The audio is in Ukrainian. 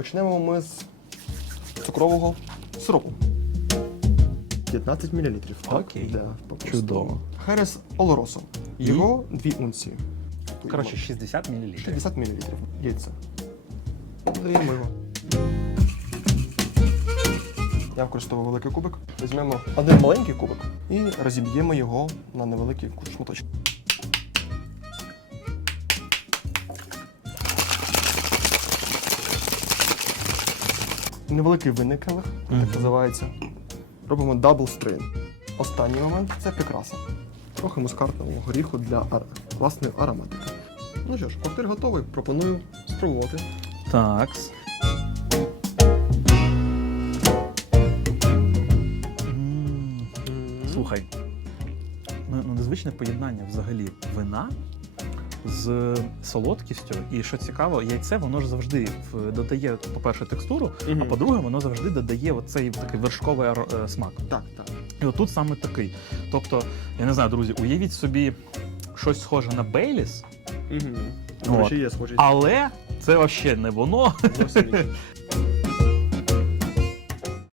Почнемо ми з цукрового сиропу. 15 мл. Окей. Да, по-простому. Чудово. Херес Олоросо. І? Його 2 унції. Коротше, 60 мл. 60 мл. Яйця. Додаємо його. Я використовую великий кубик. Візьмемо один маленький кубик і розіб'ємо його на невеликі шматочки. Невеликий винний келих, так називається. Робимо дабл стрейн. Останній момент це прикраса. Трохи мускатного горіху для ар... власної ароматики. Ну що ж, коктейль готовий. Пропоную спробувати. Так. Слухай, ну, ну, незвичне поєднання взагалі вина з солодкістю. І що цікаво, яйце воно ж завжди додає, по-перше, текстуру, а по-друге, воно завжди додає оцей такий вершковий е, смак. Так, так. І отут саме такий. Тобто, я не знаю, друзі, уявіть собі щось схоже на Бейліс, Угу. От. Є але це взагалі не воно. Зовсім.